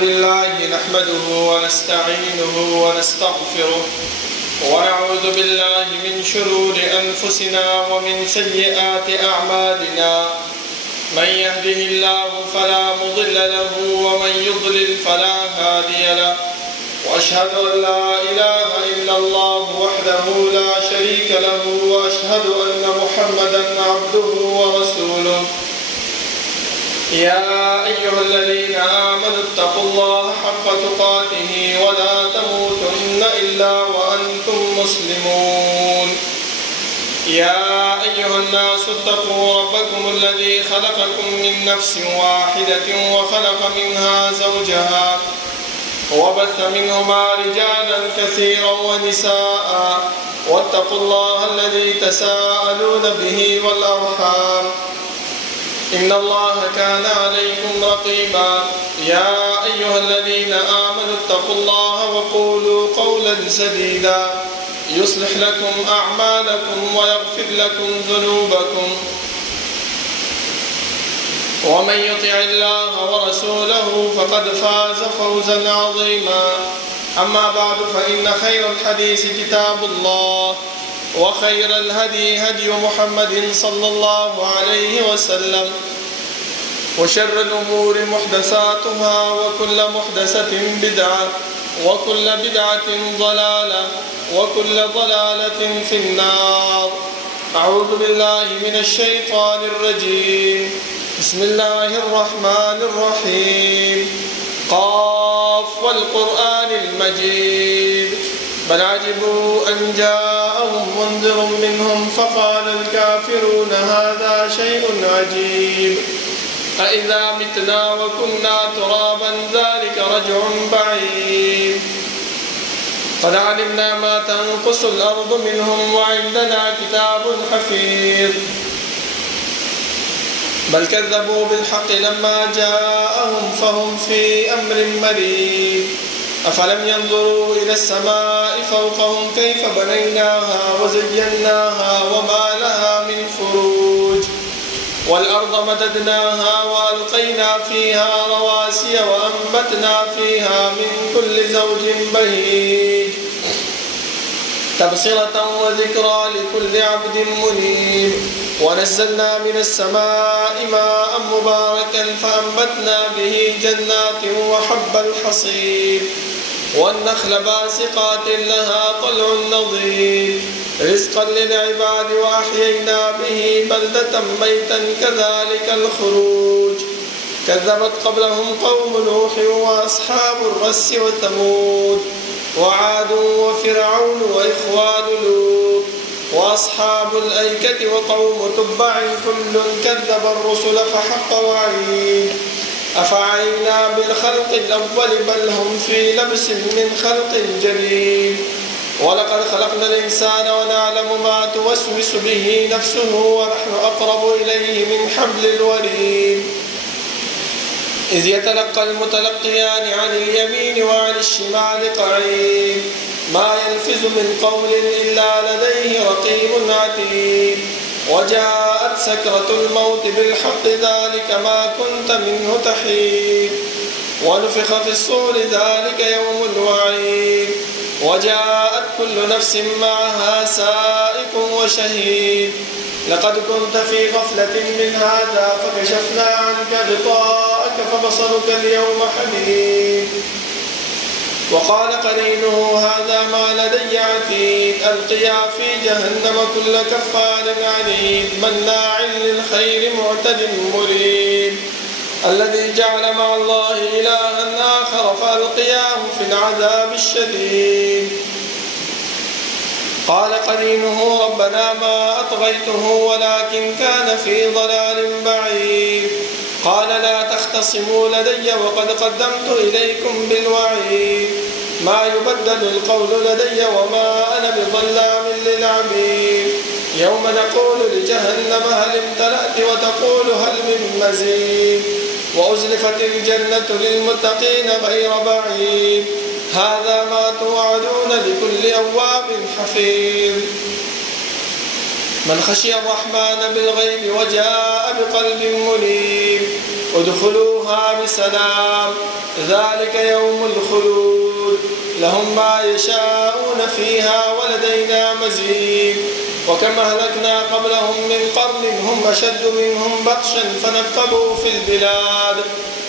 لله نحمده ونستعينه ونستغفره ونعوذ بالله من شرور أنفسنا ومن سيئات أعمالنا. من يهده الله فلا مضل له ومن يضلل فلا هادي له، وأشهد أن لا إله إلا الله وحده لا شريك له، وأشهد أن محمدا عبده ورسوله. يا أيها الذين آمنوا اتقوا الله حق تقاته ولا تموتن إلا وأنتم مسلمون. يا أيها الناس اتقوا ربكم الذي خلقكم من نفس واحدة وخلق منها زوجها وبث منهما رجالا كثيرا ونساء، واتقوا الله الذي تساءلون به والأرحام، إن الله كان عليكم رقيبا. يا أيها الذين آمنوا اتقوا الله وقولوا قولا سديدا يصلح لكم أعمالكم ويغفر لكم ذنوبكم، ومن يطع الله ورسوله فقد فاز فوزا عظيما. أما بعد، فإن خير الحديث كتاب الله، وخير الهدي هدي محمد صلى الله عليه وسلم، وشر الأمور محدثاتها، وكل محدثة بدعة، وكل بدعة ضلالة، وكل ضلالة في النار. أعوذ بالله من الشيطان الرجيم. بسم الله الرحمن الرحيم. قاف والقرآن المجيد، بل عجبوا أن جاءهم منذر منهم فقال الكافرون هذا شيء عجيب. أإذا متنا وكنا ترابا ذلك رجع بعيد. قد علمنا ما تنقص الأرض منهم وعندنا كتاب حفيظ. بل كذبوا بالحق لما جاءهم فهم في أمر مريض. أفلم ينظروا إلى السماء فوقهم كيف بنيناها وزيناها وما لها من فروج، والأرض مددناها وألقينا فيها رواسي وأنبتنا فيها من كل زوج بهيج، تبصرة وذكرى لكل عبد منيب. ونزلنا من السماء ماء مباركا فأنبتنا به جنات وحب الحصيد، والنخل باسقات لها طلع نضيد، رزقا للعباد، وأحيينا به بلدة ميتا كذلك الخروج. كذبت قبلهم قوم نوح وأصحاب الرس وثمود وعاد وفرعون وإخوان لوط وأصحاب الأيكة وقوم تبع كل كذب الرسل فحق وعيد. أفعينا بالخلق الأول بل هم في لبس من خلق جديد. ولقد خلقنا الإنسان ونعلم ما توسوس به نفسه ونحن أقرب إليه من حبل الوريد. إذ يتلقى المتلقيان عن اليمين وعن الشمال قعيد. ما يلفظ من قول إلا لديه رقيب عتيد. وجاءت سكرة الموت بالحق ذلك ما كنت منه تحيد. ونفخ في الصور ذلك يوم الوعيد. وجاءت كل نفس معها سائق وشهيد. لقد كنت في غفلة من هذا فكشفنا عنك غطاءك فبصرك اليوم حديد. وقال قرينه هذا ما لدي عتيد. ألقيا في جهنم كل كفار عنيد مناع للخير معتد مريب. الذي جعل مع الله إلها آخر فألقياه في العذاب الشديد. قال قرينه ربنا ما أطغيته ولكن كان في ضلال بعيد. قال لا تختصموا لدي وقد قدمت إليكم بالوعيد. ما يبدل القول لدي وما أنا بظلام للعبيد. يوم نقول لجهنم هل امتلأت وتقول هل من مزيد. وأزلفت الجنة للمتقين غير بعيد. هذا ما توعدون لكل أواب حفيظ. من خشي الرحمن بالغيب وجاء بقلب منيب. ادخلوها بسلام ذلك يوم الخلود لهم ما يشاءون فيها ولدينا مزيد وكم أهلكنا قبلهم من قرن هم أشد منهم بطشا فنقبوا في البلاد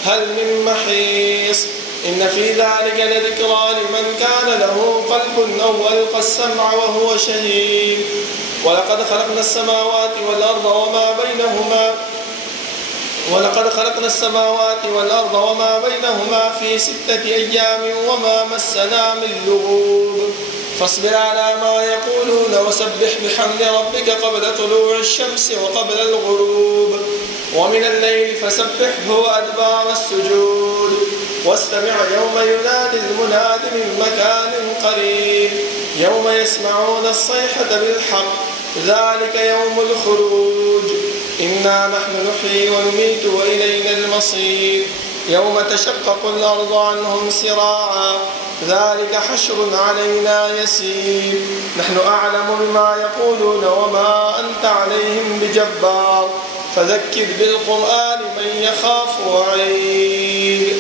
هل من محيص إن في ذلك لذكرى لمن كان له قلب أو ألقى السمع وهو شهيد ولقد خلقنا السماوات وما بينهما في 6 أيام وما مسنا من لغوب فاصبر على ما يقولون وسبح بحمد ربك قبل طلوع الشمس وقبل الغروب ومن الليل فسبحه وأدبار السجود واستمع يوم ينادي المناد من مكان قريب يوم يسمعون الصيحة بالحق ذلك يوم الخروج إنا نحن نحيي ونميت وإلينا المصير يوم تشقق الأرض عنهم سراعا ذلك حشر علينا يسير نحن أعلم بما يقولون وما أنت عليهم بجبار فذكر بالقرآن من يخاف وعيد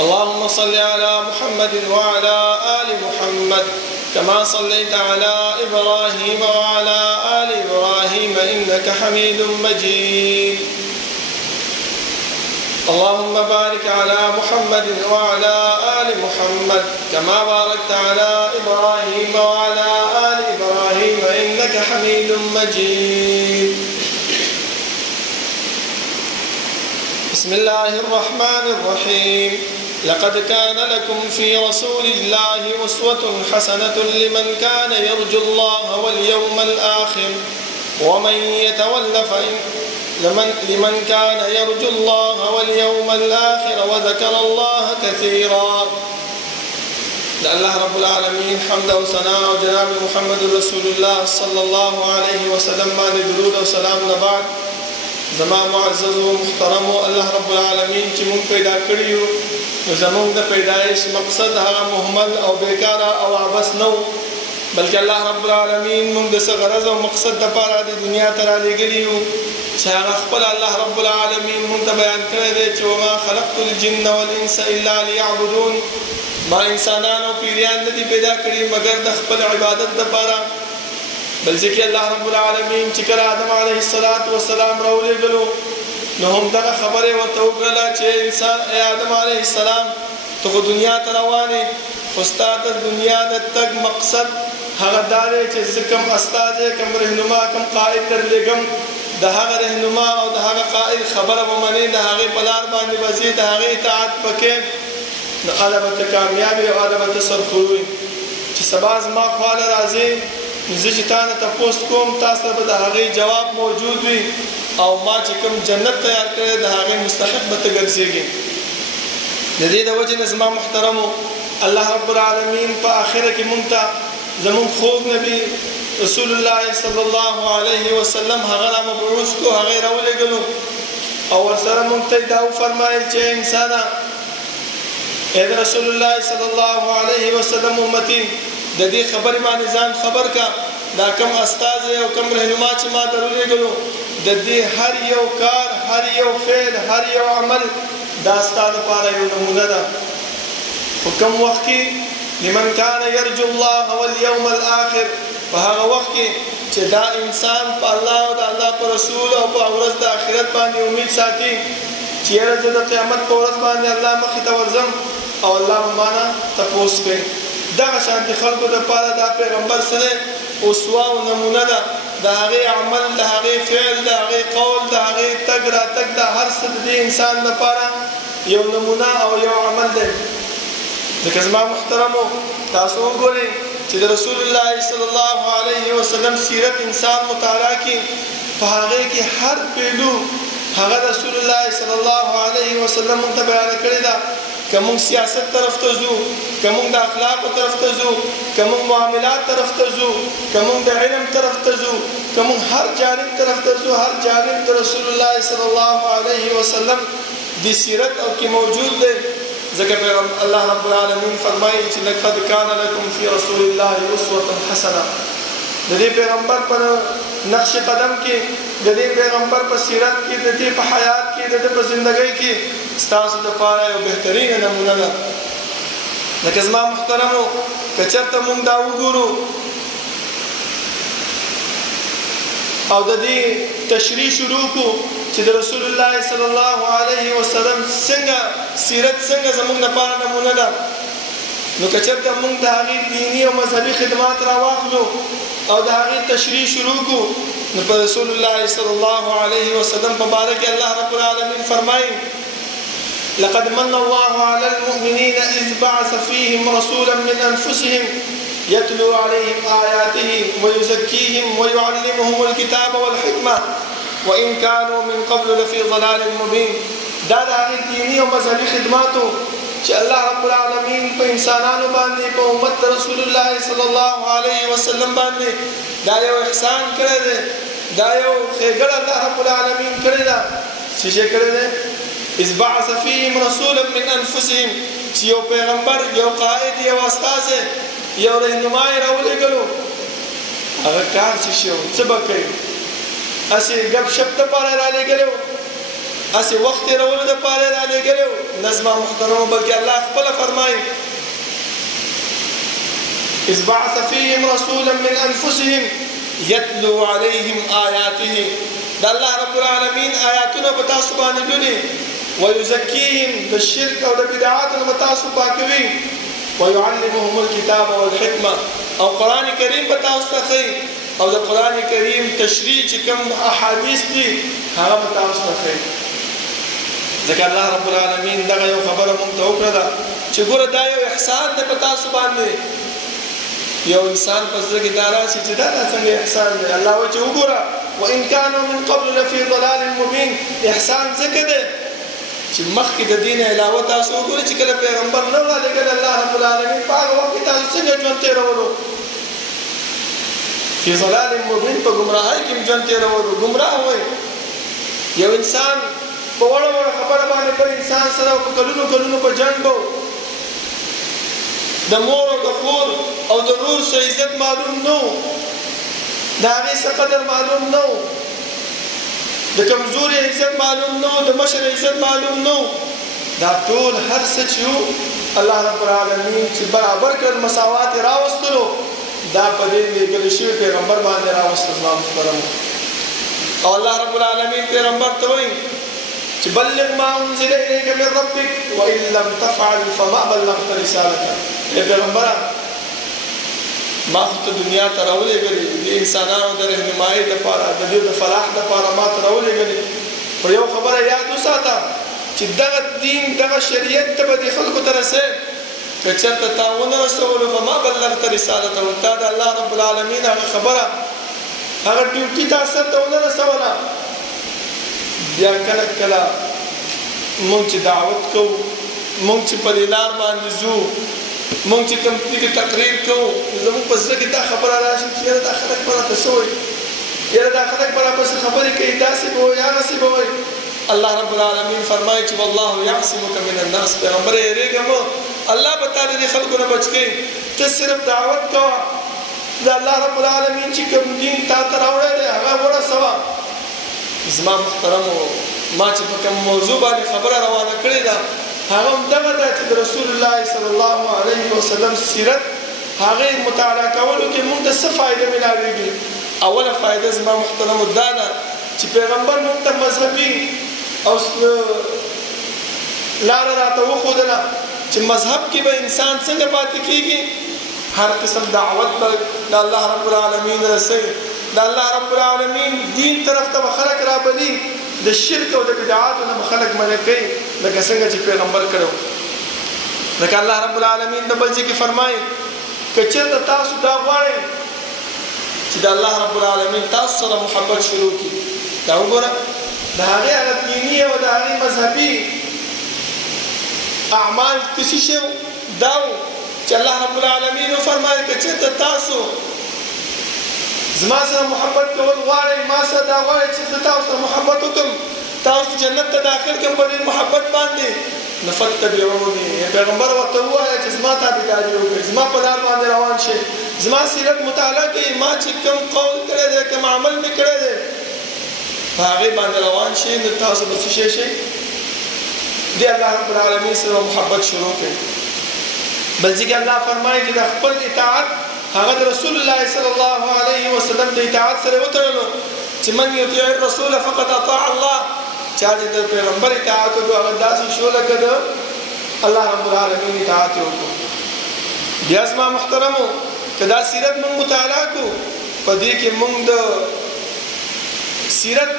اللهم صل على محمد وعلى آل محمد كما صليت على إبراهيم وعلى آل إبراهيم إنك حميد مجيد اللهم بارك على محمد وعلى آل محمد كما باركت على إبراهيم وعلى آل إبراهيم إنك حميد مجيد بسم الله الرحمن الرحيم لقد كان لكم في رسول الله أسوة حسنة لمن كان يرجو الله واليوم الآخر ومن يتول لمن كان يرجو الله واليوم الآخر وذكر الله كثيرا لله رب العالمين حمد وثناء وجناب محمد رسول الله صلى الله عليه وسلم باندې درود او سلام نه بعد زما معزز و محترم الله رب العالمین چې مونږ پیدا کړیو نو زمونږ د پیدایش مقصد هغه مهمل او بیکاره او عبث نو بلکې الله رب العالمین مونږ د څه غرض او مقصد دپاره د دنیا ته رالیږلي یو چې هغه خپل الله رب العالمین مونږ ته بیان کړی دی چې وما خلقت الجن والانس الا ليعبدون ما انسانان او پیریان نه دي پیدا کړي مګر د خپل عبادت دپاره بل ځکه الله رب العالمین چې کله آدم علیه السلام راولېږلو نو هم دغه خبرې ورته وکړله چې انسان ای آدم علیه السلام ته خو دنیا ته روان یې خو ستا د دنیا د تګ مقصد هغه دا دی چې زه کوم استازی کوم رهنما کوم قائد درلېږم د هغه رهنما او د هغه قائد خبره به منې د هغې په لار باندې به ځې د هغې اطاعت به کوې نو هله به ته کامیاب یې او هله به ته سرخوړ چې سبا زما خواله راځې زه چې تا نه تپوس کوم تا سره به د هغې جواب موجود وي او ما چې کوم جنت تیار کړی د هغې مستحق به ته ګرځېږي د دې د وجې نه زما محترمو الله رب العالمین په آخره کې مونږ ته زمونږ خوږ نبي رسول الله صلی الله علیه وسلم هغه را مبعوث کو هغې راولېږلو او ورسره مونږ ته دا وفرمایل چې انسانه ای د رسول الله صلی الله علیه وسلم امتي د دې خبرې باندې ځان خبر کا دا کوم استازی او کوم رهنما چې ما درولېږلو د دې هر یو کار هر یو فعل هر یو عمل دا ستا دپاره یو نمونه ده په کوم وخت کې لمن کان یرجو الله والیوم الآخر په هغه وخت کې چې دا انسان په الله او د الله په رسول او په ورځ د آخرت باندې امید ساتي چې یاره زه د قیامت په ورځ باندې الله مخې ته ورځم او الله به مانه تپوس کوي دغه شانتي خلکو دپاره دا پیغمبر سره اسوه او نمونه ده د هغې عمل د هغې فعل د هغې قول د هغې تګ راتګ د هر څه د دې انسان لپاره یو نمونه او یو عمل دی ځکه زما محترمو تاسو وګورئ چې د رسول الله صلی الله علیه وسلم سیرت انسان مطالعه کړي په هغې کې هر پهلو هغه رسول الله صلی الله علیه وسلم موږ ته بیانه کړې ده که موږ سیاست طرف ته ځو که موږ د اخلاقو طرف ته ځو که موږ معاملات طرف ته ځو که موږ د علم طرف ته ځو که موږ هر جانب طرف ته ځو هر جانب د رسول الله صلی الله علیه وسلم د سیرت او کې موجود دی ځکه الله رب العالمین فرمایي چې لقد کان لکم فی رسول الله اسوة حسنه د دې پیغمبر پر نقش قدم کې د دې پیغمبر په سیرت کې د دې په حیات کې د دې په ژوندۍ کې ستاسو لپاره یو بهترینه نمونه ده. لکه زما محترمو که چېرته موږ دا وګورو او د دې تشریح شروع کړو چې د رسول الله صلی الله علیه وسلم څنګه سیرت څنګه زموږ لپاره نمونه ده، نو که چېرته موږ د هغې دیني او مذهبي خدمات راواخلو او د هغې تشریح شروع کړو، نو په رسول الله صلی الله علیه وسلم په باره کې الله رب العالمین فرمایي لقد من الله على المؤمنين إذ بعث فيهم رسولا من أنفسهم يتلو عليهم آياته ويزكيهم ويعلمهم الكتاب والحكمة وإن كانوا من قبل لفي ضلال مبين. دا د هغې دیني او مذهبي خدماتو چې الله رب العالمین په انسانانو باندې په امت رسول الله صلی الله علیه وسلم باندې دا یو احسان کړی دی، دا یو ښېګړه الله رب العالمین کړې ده. څه شی کړی دی؟ اذ بعث فيهم رسولا من انفسهم، چې یو پیغمبر، یو قائد، یو استازی، یو رهنمای راولېږلو. هغه کار څه شی و؟ څه به کوي؟ هسې ګپ شپ دپاره یې رالېږلی و، هسې وخت تېرولو دپاره یې رالېږلی و؟ نه زما محترمو، بلکې الله خپله فرمایي اذ بعث فيهم رسولا من انفسهم يتلو عليهم آياته. دا الله رب العالمین آیاتونه به تاسو باندې لولي، ويزكيهم د شرک او د بدعاتو نه به تاسو پاکوي، ويعلمهم الكتاب والحکمه، او قرآن کریم به تاسو ته ښیي، او د قرآن کریم تشریح چې کوم احادیث دي هغه به تاسو ته ښیي. ځکه الله رب العالمین دغه یو خبره موږ ته وکړه ده چې ګوره دا یو احسان دی په تاسو باندې. یو انسان په زړه کې دا راشي چې دا څنګه احسان دی؟ الله وایي چې وګوره وإن كانوا من قبل لفي ضلال مبين. احسان ځکه دی چې مخکې د دین علاوه تاسو وګورئ چې کله پیغمبر نه رالېږلی الله رب العالمین په هغه وخت کې تاسو څنګه ژوند تېرولو؟ فی ضلال مبین، په ګمراهۍ کې ژوند تېرولو. ګمراه وایي یو انسان په وړه وړه خبره باندې بل انسان سره په کلونو کلونو په جنګ به د مور او د خور او د ورور څه عزت معلوم نه و، د هغې څه قدر معلوم نه و، د کمزوري عزت معلوم نه و، د مشر عزت معلوم نه و. دا ټول هر څه چې وو الله رب العالمین چې برابر کړل، مساوات یې راوستلو، دا په دې لېږلی شوي پیغمبر باندې راوستل. زما محترمو، او الله رب العالمین پیغمبر ته وایي چې بلغ ما انزل الیک من ربک وان لم تفعل فما بلغت رسالته. ای پیغمبره، ما خو ته دنیا ته راولېږلې د انسانانو د رهنمایۍ دپاره، د دې د فلاح دپاره ما ته راولېږلې. خو یو خبره یاد وساته چې دغه دین، دغه شریعت ته به دې خلکو ته رسې، که چېرته تا ونه رسولو فما بلغت رسالته، تا د الله رب العالمین هغه خبره، هغه ډیوټي تا سر ته ونه رسوله. بیا کله کله مونږ چې دعوت کوو، مونږ چې په دې لار باندې ځو، مونږ چې کوم دې تقریر کوو، زموږ په زړه کې دا خبره راشي چې یاره دا خلک به راته څه وایي، یاره دا خلک به راپسې خبرې کوي، داسې به وایي هغسې به وایي. الله رب العالمین فرمایي چې والله یعصمک من الناس. پیغمبره یېرېږه مه، الله به تا د دې خلکو نه بچ کوي. ته صرف دعوت کوه، د الله رب العالمین چې کوم دین تا ته راوړی دی هغه ورسوه. زما محترمو، ما چې په کوم موضوع باندې خبره روانه کړې ده هغه هم دغه ده چې د رسول الله صلی الله علیه وسلم سیرت هغې مطالعه کولو کې موږ ته څه فایده میلاویږي. اوله فایده زما محترمو دا ده چې پیغمبر موږ ته مذهبي او لاره راته وښودله چې مذهب کې به انسان څنګه پاتې کېږي. هر قسم دعوت به د الله رب العالمین رسوي، د الله رب العالمین دین طرف ته به خلک رابلي، د شرک او د بدعاتو نه به خلک منع کوي، لکه څنګه چې پیغمبر کړی و. لکه الله رب العالمین د بل ځای کې فرمایي که چېرته تاسو دا غواړئ چې د الله رب العالمین تاسو سره محبت شروع کړي، دا وګوره د هغې هغه دیني او د هغې مذهبي اعمال کسی شی دا و چې الله رب العالمین وفرمایي که چېرته تاسو زما سره محبت کول غواړئ، ما سره دا غواړئ چې زه تاسو سره محبت وکړم، تاسو جنت ته داخل کړم په دې محبت باندې، نو فتبعوني. پیغمبر ورته ووایه چې زما تابعداري وکړئ، زما په لار باندې روان شئ. زما سیرت مطالعه کوي ما چې کوم قول کړی دی کوم عمل مې کړی دی په هغې باندې روان شي نو تاسو به څه شئ دی الله رب العالمین سره محبت شروع کړئ. بل ځای کې الله فرمایي چې د خپل اطاعت هغه د رسول الله صلی الله علیه وسلم د اطاعت سره وتړلو چې من یطیع الرسول فقد اطاع الله. چا چې د پیغمبر اطاعت وکړو هغه داسې شو لکه د الله رب العالمین اطاعت وکړو. بیا زما محترمو که دا سیرت موږ مطالعه کړو په دې کې موږ د سیرت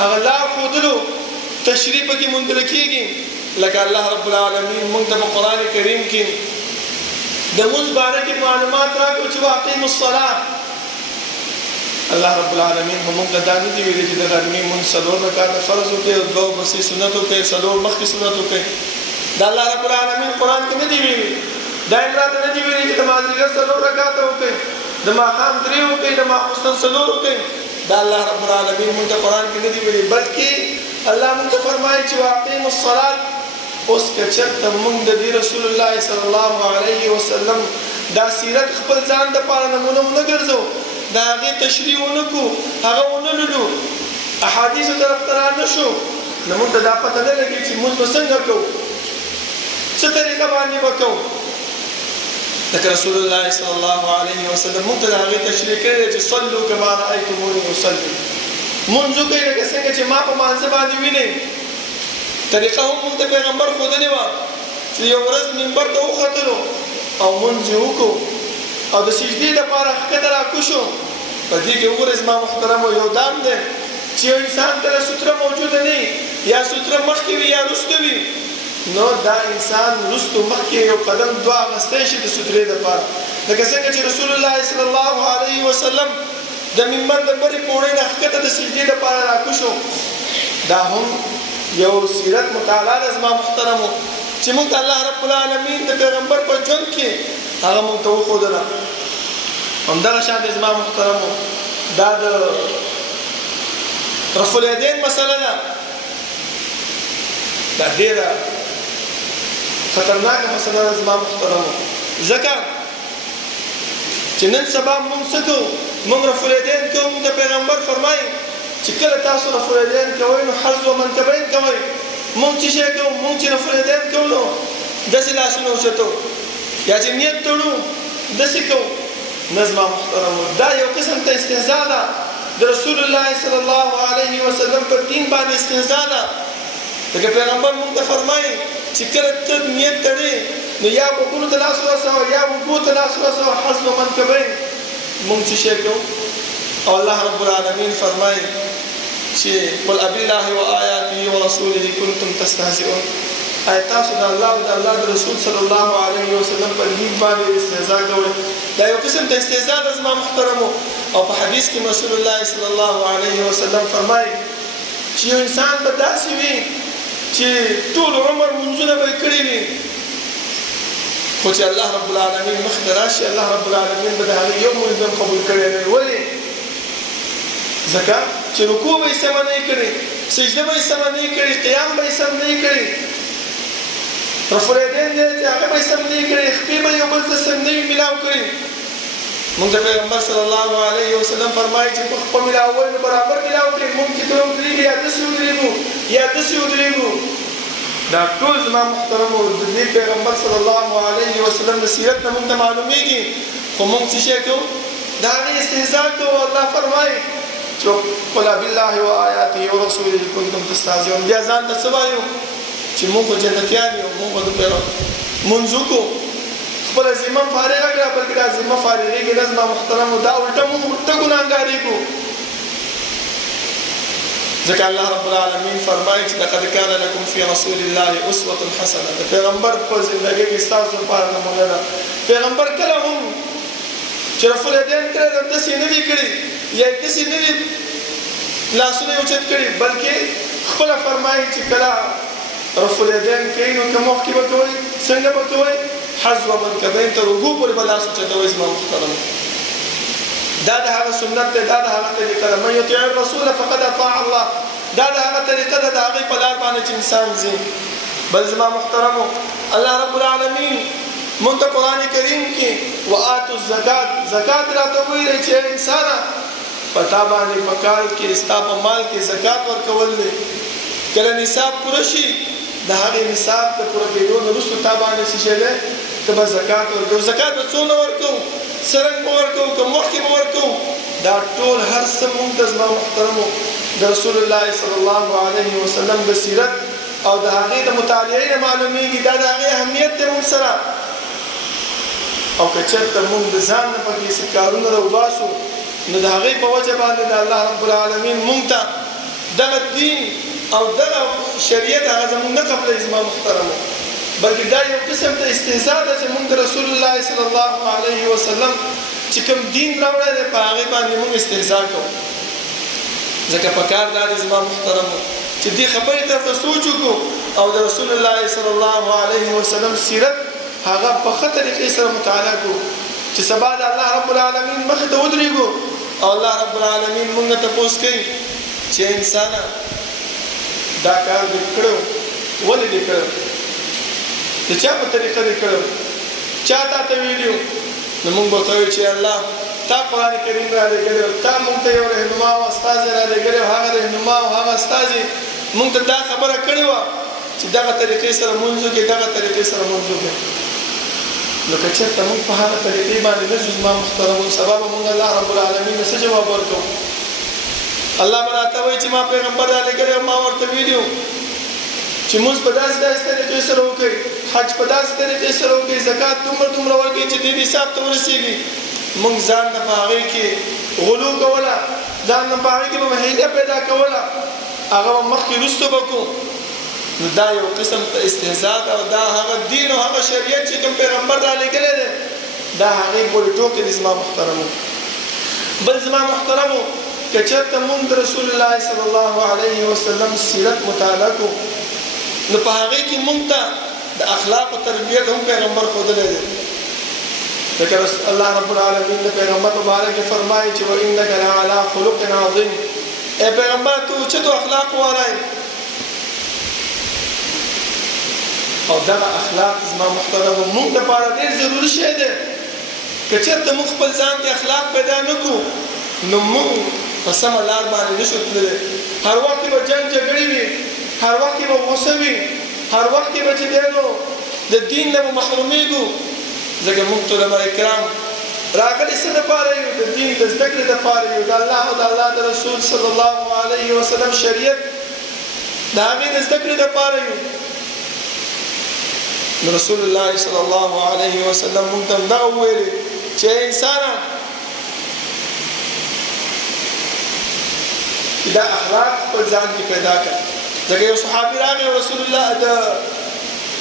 هغه لار ښودلو تشریح پکې موندل کېږي لکه الله رب العالمین موږ ته په قرآن کریم کې د مونځ باره کې معلومات راکړو چې واقیموا الصلاة. الله رب العالمین هم موږ ته دا نه دي ویلي چې د غرمې مونځ 4 رکعاته فرض وکړئ او 2 پسې سنت وکړئ 4 مخکې سنت وکړئ. دا الله رب العالمین قرآن کې نه دي ویلي. دا یې راته نه دي ویلي چې د مازدیګر 4 رکعاته وکړئ د ماښام 3 وکړئ د ماخوستن 4 وکړئ. دا الله رب العالمین موږ ته قرآن کې نه دي ویلي بلکې الله موږ ته فرمایي چې واقیموا الصلاة. اوس که چېرته موږ د دې رسول الله صلی الله علیه وسلم دا سیرت خپل ځان دپاره نمونه ونه ګرځو د هغې تشریح ونه کړو هغه ونه لولو احادیثو طرف ته را نه شو نو موږ ته دا پته نه لګي چې مونځ به څنګه کوو څه طریقه باندې به کوو. لکه رسول الله صلی الله علیه وسلم موږ ته د هغې تشریح کړی دی چې صلو کما رأیتمونی اصلي. مونځ وکړئ لکه څنګه چې ما په مانځه باندې وینئ. طریقه هم موږ ته پیغمبر ښودلې وه چې یو ورځ منبر ته وختلو او مونځ یې وکړو او د سجدې دپاره ښکته راکوشو. په دې کې وګورئ زما محترمو یو دام دی چې یو انسان کله سوتره موجوده نه وي یا سوتره مخکې وي یا وروسته وي نو دا انسان وروستو مخکې یو قدم 2 اخیستی شي د سوترې دپاره. لکه څنګه چې رسول الله صلی الله علیه وسلم د منبر د برې پوړۍ نه ښکته د سجدې دپاره راکوشو. دا هم یو سیرت مطالعه ده زما محترمو چې موږ ته الله رب العالمین د پیغمبر په ژوند کې هغه موږ ته وښودله. همدغه شان دی زما محترمو دا د رفع الیدین مسله ده. دا ډېره خطرناکه مسله ده زما محترمو ځکه چې نن سبا موږ څه کوو موږ رفع الیدین کوو موږ ته پیغمبر فرمایي چې کله تاسو رفع الیدین کوئ نو حذو منکبین کوئ. موږ څه شی کوو موږ چې رفع الیدین کوو نو داسې لاسونه اوچتو یا چې نیت تړو داسې کوو. نه زما محترمو دا یو قسم ته استهزا ده د رسول الله صلی الله علیه وسلم پر دین باندې استهزا ده. لکه پیغمبر موږ ته فرمایي چې کله ته نیت تړې نو یا غوږونو ته لاس ورسوه یا اوږو ته لاس ورسوه حذو منکبین. موږ څه شی کوو او الله رب العالمین فرمایي چې قل ابالله وآیاته ورسوله کنتم تستهزئون. آیا تاسو د الله او د الله د رسول صلی الله علیه وسلم په دین باندې استهزاء کوئ؟ دا یو قسم د استهزاء ده زما محترمو. او په حدیث کې رسول الله صلی الله علیه وسلم فرمایي چې یو انسان به داسې وي چې ټول عمر منځونه به یې کړي وي خو چې الله رب العالمین مخته راشي الله رب العالمین به د هغې یو مونځ هم قبول کړی نه وي. ولې؟ ځکه چې رکوع به یې سمه نه یې کړې سجده به یې سمه نه یې کړې قیام به یې سم نه یې کړې رفع الیدین دی چې هغه به یې سم نه یې کړې خپې به یو بل ته سم نه وي ملاو کړې. موږ ته پیغمبر صلی الله علیه وسلم فرمایي چې په خپه ملاول نو برابر ملاو کړې مونږ چې ته ودرېږو یا داسې ودرېږو یا داسې ودرېږو. دا ټول زما محترمو د دې پیغمبر صلی الله علیه وسلم د سیرت نه موږ ته معلومیږي خو موږ څه شی کوو د هغې استهزاء کوو. الله فرمایي چې قل بالله وآیاته ورسوله کنتم تستهزئون. بیا ځان ته څه وایو چې موږ خو جنتیان یو موږ خو د مونځ وکړو خپله ذمه فارغه کړه بلکې دا ذمه فارغېږي نه زما محترمو دا الټه موږ الټه ګناهګارېږو. ځکه الله رب العالمین فرمایي چې لقد کان لکم فی رسول الله اسوة حسنه. د پیغمبر په زندګۍ کې ستاسو لپاره نمونه ده. پیغمبر کله هم چې رفع الیدین کړی ده داسې نه دي کړي یا داسې نه دي لاسونه یې اوچت کړي بلکې خپله فرمایي چې کله رفع الیدین کوي نو که مخکې به کوئ څنګه به کوئ حذو منکبین تر اوږو پورې به لاس اوچتوئ. زما محترمو دا د هغه سنت دی دا د هغه طریقه ده. من یطیع الرسول فقد اطاع الله. دا د هغه طریقه ده د هغې په لار باندې چې انسان ځي. بل زما محترمو الله رب العالمین مونږ ته قران کریم کې واتو الزکات زکات راته ویل چې انسان پتا باندې مکال کې استا په مال کې زکات ورکول دي کله نصاب پوره شي د هغه نصاب ته پوره کېدو وروسته تا باندې څه شي ده ته زکات ورکو زکات به څونه ورکو سرنګ ورکو کوم وخت ورکو دا ټول هر څه منتظم محترمو د رسول الله صلی الله علیه وسلم د سیرت او د هغه د مطالعې معلومیږي دا د هغه اهمیت ته موږ سره او کچته موږ د ځان په کې څه کارونه وباسو نو د هغه په وجه باندې د الله رب العالمین موږ ته دغه دین او دغه شریعت هغه زموږ نه قبل ازما محترمو بلکې دا یو قسم ته استهزاء ده چې موږ د رسول الله صلی الله علیه وسلم چې کوم دین راوړی دی په هغې باندې موږ استهزاء کوو ځکه پکار دا دی زما محترمو چې دې خبرې طرف ته سوچ وکړو او د رسول الله صلی الله علیه وسلم سیرت هغه په ښه طریقې سره مطالعه کړو چې سبا د الله رب العالمین مخې ته ودرېږو او الله رب العالمین موږ ته تپوس کوي چې انسانه دا کار دې کړو ولې دې کړو د چا په طریقه دې کړو چا تا ته ویلو نو موږ به ورته وایو چې الله تا قرآن کریم را لېږلی تا موږ ته یو رهنما او استازی را لېږلی او هغه رهنما او هغه استازی موږ ته دا خبره کړې وه چې دغه طریقې سره مونځ وکړې دغه طریقې سره مونځ وکړې نو که چېرته موږ په هغه طریقې باندې نه ځو زما محترمو سبا به موږ الله رب العالمین څه جواب ورکوو الله به راته وایي چې ما پیغمبر را لېږلی او ما ورته ویلي چې موږ په داسې طریقې سره وکړئ حج په داسې طریقې سره وکړئ زکات دومره ورکړئ چې دې حساب ته ورسېږي موږ ځان نه په هغې کې غلو کوله ځان نه په هغې کې به حیله پیدا کوله هغه به مخکې وروسته به کړو نو دا یو قسم ته استهزاء او دا هغه دین او هغه شریعت چې کوم پیغمبر را لېږلی دی دا هغې پورې ټوکې دي زما محترمو بل زما محترمو که چېرته موږ د رسول الله صلی الله علیه وسلم سیرت مطالعه کړو نو په هغې کې موږ ته د اخلاقو تربیت هم پیغمبر ښودلی دی لکه الله رب العالمین د پیغمبر مبارک فرمایي چې وانک لعلی خلق عظیم ای پیغمبر تو اوچتو اخلاق والی او دغه اخلاق زما محترمو موږ دپاره ډېر ضروري شی دی که چېرته موږ خپل ځان کې اخلاق پیدا نه کړو نو موږ په سمه لار باندې نشو تللی هر وخت کې به جنګ جګړې وي هر وخت کې به غوسه وي هر وخت کې به چې دی نو د دین نه به محرومېږو ځکه موږ علماء کرام راغلي څه دپاره یو د دین د زده کړې دپاره یو د الله او د الله د رسول صلی الله علیه وسلم شریعت د هغې د زده کړې دپاره یو نو رسول الله صلی الله علیه وسلم موږ ته هم دغه وویلې چې انسانه دا اخلاق خپل ځان کې پیدا کړه ځکه یو صحابي راغی رسول الله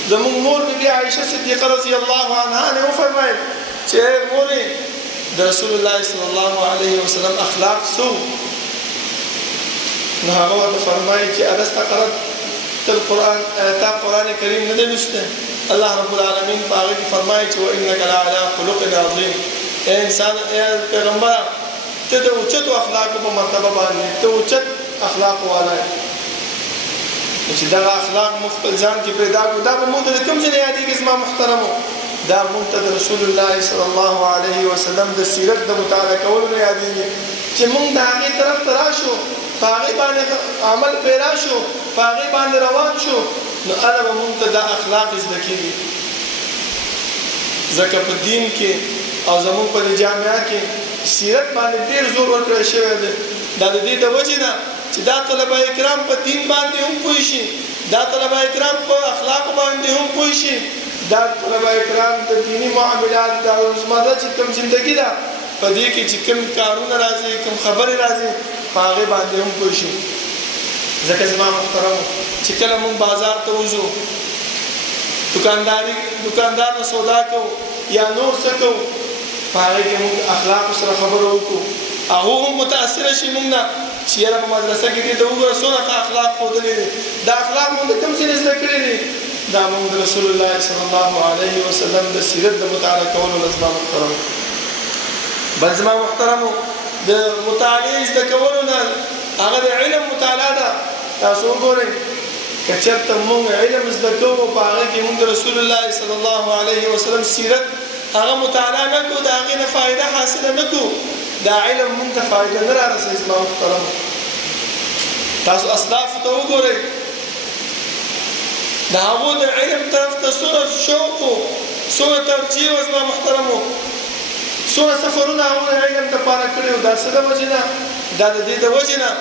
زموږ مور بی عائشه صدیقه رضی الله عنها نه وفرمایل چې مورې د رسول الله صلی الله علیه وسلم اخلاق سو نو هغه ورته فرمایي چې الست قرأت القرآن تا قرآن کریم نه دی لوستی الله رب العالمین په هغه کې فرمایي چې وانک لعلی خلق عظیم ای انسان ای پیغمبره ته د اوچتو اخلاقو په مرتبه باندې ته اوچت اخلاق والی چې دغه اخلاق موږ خپل ځان کې پیدا کړو دا به موږ ته د کوم ځای نه یادېږي زما محترمو دا موږ ته د رسول الله صلی الله علیه وسلم د سیرت د مطالعه کولو نه یادېږي چې موږ د هغې طرف ته راشو په هغې باندې عمل پیدا شو په هغې باندې روان شو نو هله به موږ ته دا اخلاق زده کېږي ځکه په دین کې او زموږ په دې جامعه کې سیرت باندې ډېر زور ورکړی شوی دی دا د دې د وجې نه چې دا طلبه کرام په دین باندې هم پوه شي دا طلبه کرام په اخلاق باندې هم پوه شي دا طلبه کرام د دینی معاملات د روزمره چې کوم زندگی ده په دې کې چې کوم کارونه راځي کوم خبرې راځي په هغې باندې هم پوه شي ځکه زما محترمو چې کله موږ بازار ته وځو دوکاندار نه سودا کوو یا نور څه کوو په هغې کې موږ اخلاقو سره خبره وکړو هغه هم متاثره شي موږ نه چې یاره په مدرسه کې دې ته وګوره څونه ښه اخلاق ښودلي دي دا اخلاق موږ د کوم ځای نه زده کړي دي دا موږ د رسول الله صلی الله علیه وسلم د سیرت د مطالعه کولو نه زما محترمو بل زما محترمو د مطالعې زده کولو نه هغه د علم مطالعه ده تاسو وګورئ که چېرته موږ علم زده کوو په هغه کې موږ د رسول الله صلی الله علیه وسلم سیرت هغه مطالعه نه کوو، د هغې نه فایده حاصله نه کوو، دا علم موږ ته فایده نه رارسوي. زما محترمو تاسو اسلافو ته وګورئ، د هغو د علم طرف ته څومره شوق و، څومره ترجیح و. زما محترمو څومره سفرونه هغو د علم دپاره کړي وو. دا څه د وجې نه؟ دا د دې د وجې نه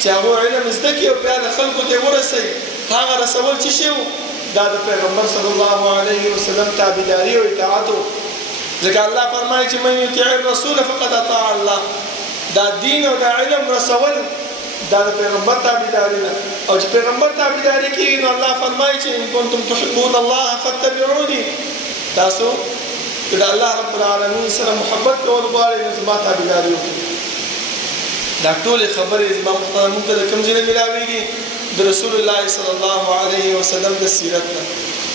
چې هغو علم زده کړي او بیا د خلکو ته یې ورسوي. هغه رسول څه شی و؟ دا د پیغمبر صلی الله علیه وسلم تابعداري او اطاعت و. ځکه الله فرمایي چې من یطیع الرسول فقد اطاع الله. دا دین او دا علم رسول دا د پیغمبر تابعداري ده، او چې پیغمبر تابعداري کېږي نو الله فرمایي چې ان کنتم تحبون الله فاتبعوني. تاسو که د الله رب العالمین سره محبت کول غواړئ نو زما تابعداري وکړئ. دا ټولې خبرې زما محترمو ته د کوم ځای نه ملاوېږي؟ د رسول الله صلی الله علیه وسلم د سیرت نه.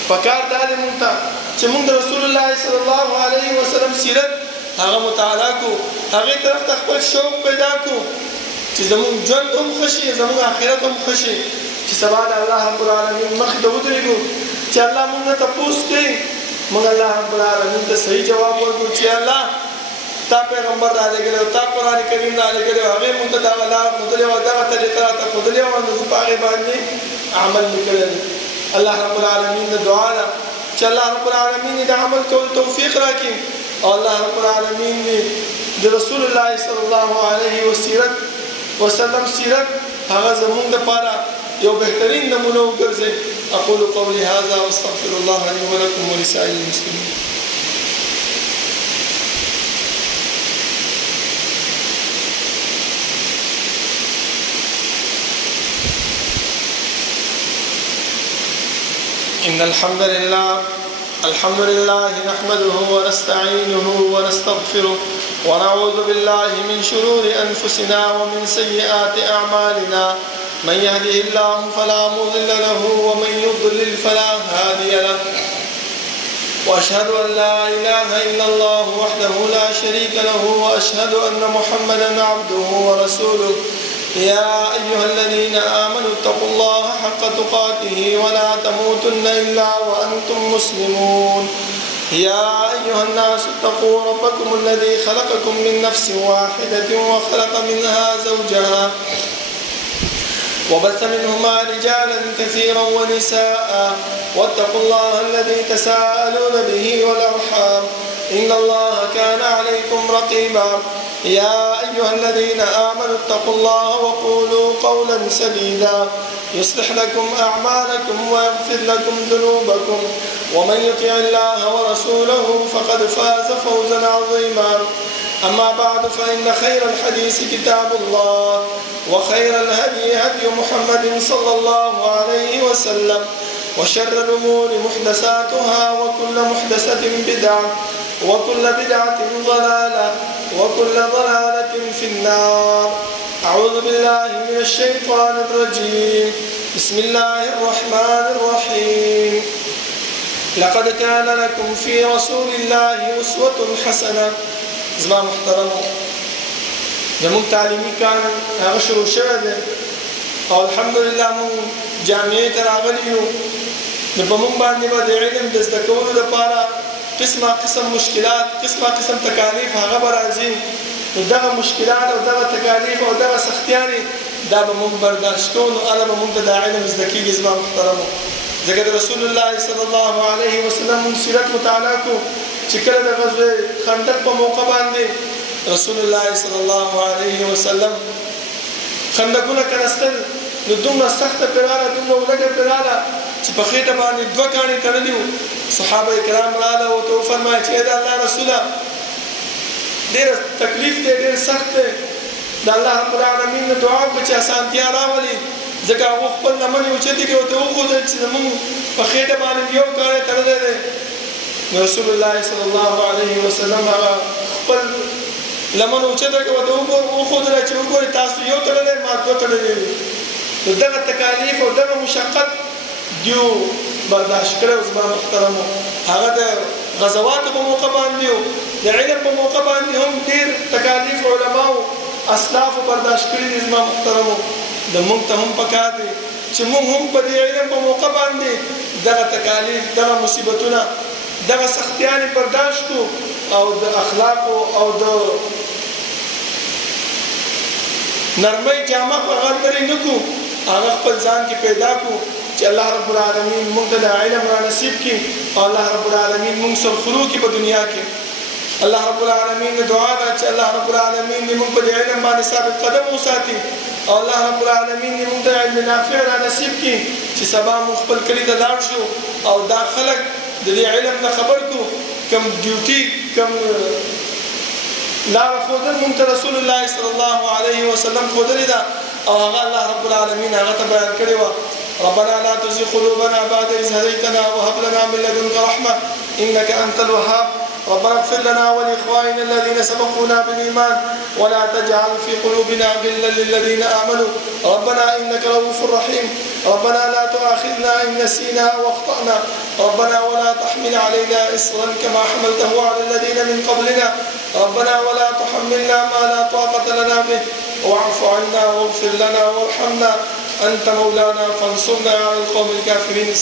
پکار دا دی موږ ته چې موږ د رسول الله صلی الله علیه وسلم سیرت هغه مطالعه کړو، هغې طرف ته خپل شوق پیدا کړو چې زموږ ژوند هم ښه شي، زموږ آخرت هم ښه شي، چې سبا د الله رب العالمین مخې ته ودرېږو چې الله موږ نه تپوس کوي، موږ الله رب العالمین ته صحیح جواب ورکړو چې الله تا پیغمبر را لېږلی او تا قرآن کریم را لېږلی او هغې موږ ته دغه لاره ښودلې وه، دغه طریقه راته ښودلې وه، نو زه په هغې باندې عمل مې کړی دی. الله رب العالمین د دعا ده چې الله رب العالمین د عمل کولو توفیق راکړي، او الله رب العالمین د رسول الله صلی الله علیه وسلم سیرت هغه زموږ دپاره یو بهترین نمونه وګرځي. اقول قولي هذا واستغفر الله لي ولكم ولسائر المسلمين. إن الحمد لله نحمده ونستعينه ونستغفره ونعوذ بالله من شرور أنفسنا ومن سيئات أعمالنا. من يهده الله فلا مضل له ومن يضلل فلا هادي له. وأشهد أن لا إله إلا الله وحده لا شريك له وأشهد أن محمدا عبده ورسوله. يا أيها الذين آمنوا اتقوا الله حق تقاته ولا تموتن إلا وأنتم مسلمون. يا أيها الناس اتقوا ربكم الذي خلقكم من نفس واحدة وخلق منها زوجها وبث منهما رجالا كثيرا ونساء واتقوا الله الذي تساءلون به والأرحام إن الله كان عليكم رقيبا. يا أيها الذين آمنوا اتقوا الله وقولوا قولا سديدا يصلح لكم أعمالكم ويغفر لكم ذنوبكم ومن يطع الله ورسوله فقد فاز فوزا عظيما. أما بعد فإن خير الحديث كتاب الله وخير الهدي هدي محمد صلى الله عليه وسلم وشر الأمور محدثاتها وكل محدثة بدعة وكل بدعة ضلالة وكل ضلالة في النار. أعوذ بالله من الشيطان الرجيم. بسم الله الرحمن الرحيم. لقد كان لكم في رسول الله أسوة حسنة. زما محترمو زموږ تعلیمي کال هغه شروع شوی دی او الحمدلله موږ جامعې ته راغلي یو، نو په موږ باندې به د علم د زده کولو لپاره قسمه قسم مشکلات، قسمه قسم تکالیف هغه به راځي. نو دغه مشکلات او دغه تکالیف او دغه سختیانې دا به موږ برداشت کوو، نو هله به موږ ته د علم زده کېږي. زما محترمو ځکه د رسول الله صلی الله علیه وسلم موږ سیرت مطالعه کوو چې کله د غزوه خندق په موقع باندې رسول الله صلی الله علیه وسلم خندقونه کنستل، نو دومره سخته پرې راغله، دومره ولږه پرې راغله چې په خېټه باندې 2 کاڼي تړلي وو. صحابه کرام راغله او ورته وفرمایل چې ای د الله رسوله ډېر تکلیف دی، ډېر سخت دی، د الله رب العالمین نه دعا وکړه چې اسانتیا راولي. ځکه هغو خپل لمنې اوچتې کړې ورته وښودل چې زموږ په خېټه باندې 1 کاڼی تړلی دی. رسول الله صلی الله علیه وسلم هغه خپل لمن اوچته کړه ورته وښودله چې وګورئ تاسو 1 تړلی ما 2 تړلی دي. نو دغه تکالیف او دغه مشقت دیو برداشت کړی. زما محترمو هغه د غزواتو په موقع باندې و، د علم په موقع باندې هم ډېر تکالیف علماو اسلافو برداشت کړي دي. زما محترمو د موږ ته هم پکار دی چې موږ هم په دې علم په موقع باندې دغه تکالیف دغه مصیبتونه دغه سختیانې برداشت کړو او د اخلاقو او د نرمۍ جامه په هغه لرې نه کړو هغه خپل ځان کې پیدا کړو چې الله رب العالمین موږ ته د علم را نصیب کړي او الله رب العالمین موږ سره خلو کړي په دنیا کې الله رب العالمین دعا ده چې الله رب العالمین موږ په علم باندې ثابت قدم وساتي او الله رب العالمین موږ ته علم نافع را نصیب کړي چې سبا موږ خپل کلی ته لاړ شو او دا خلک د دې علم نه خبر کو کم ډیوټي کم لار خودن موږ ته رسول الله صلی الله علیه وسلم خودلی دا او هغه الله رب العالمین هغه ته بیان کړی و ربنا لا تزغ قلوبنا بعد إذ هديتنا وهب لنا من لدنك رحمة إنك أنت الوهاب ربنا اغفر لنا ولإخواننا الذين سبقونا بالإيمان ولا تجعل في قلوبنا غلا للذين آمنوا ربنا إنك رؤوف رحيم ربنا لا تؤاخذنا إن نسينا أو أخطأنا ربنا ولا تحمل علينا إصرا كما حملته على الذين من قبلنا ربنا ولا تحملنا ما لا طاقة لنا به واعف عنا واغفر لنا وارحمنا أنت مولانا فانصرنا على القوم الكافرين.